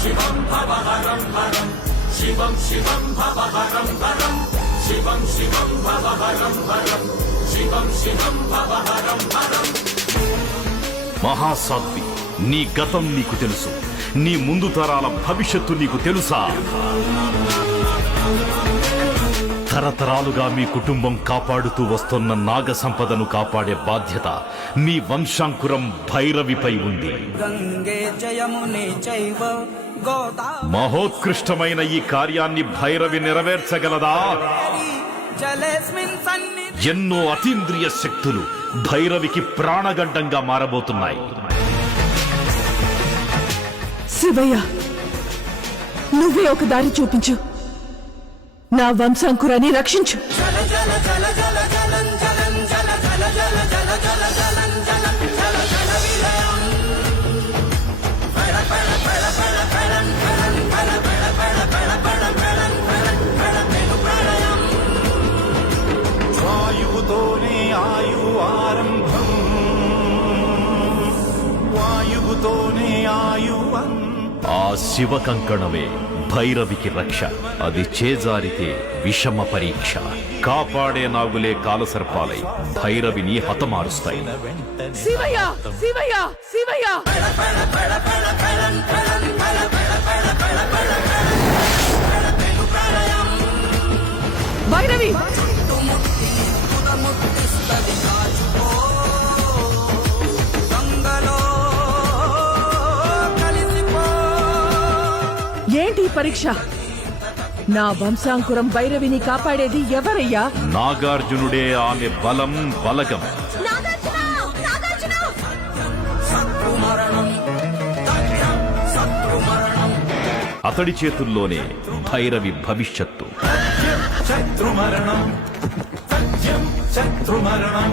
శివం భవహరం హరం శివం శివం భవహరం హరం శివం శివం భవహరం హరం శివం శివం భవహరం హరం. మహాసాధ్వి, నీ గతం నీకు తెలుసు, నీ ముందు తరాల భవిష్యత్తు నీకు తెలుసా? తరతరాలుగా మీ కుటుంబం కాపాడుతూ వస్తున్న నాగ సంపదను కాపాడే బాధ్యత మీ వంశాంకురం భైరవిపై ఉంది. మహోత్కృష్టమైన ఈ కార్యాన్ని భైరవి నెరవేర్చగలదా? ఎన్నో అతీంద్రియ శక్తులు భైరవికి ప్రాణగండంగా మారబోతున్నాయి. శివయ్య, నువ్వే ఒక దారి చూపించు, నా వంశాంకురాన్ని రక్షించు. వాయువుతోనే ఆయువు ఆరంభం, వాయువుతోనే ఆయువం. ఆ శివ కంకణమే భైరవికి రక్ష. అది చేజారితే విషమ పరీక్ష. కాపాడే నాగులే కాలసర్పాలై భైరవిని హతమారుస్తాయి. శివయ్య, శివయ్య, శివయ్య! భైరవి! ఏంటి పరీక్ష? నా వంశాంకురం భైరవిని కాపాడేది ఎవరయ్యా? నాగార్జునుడే ఆమె బలం, బలగం. అతడి చేతుల్లోనే భైరవి భవిష్యత్తు. శత్రుమరణం, సత్యం శత్రుమరణం.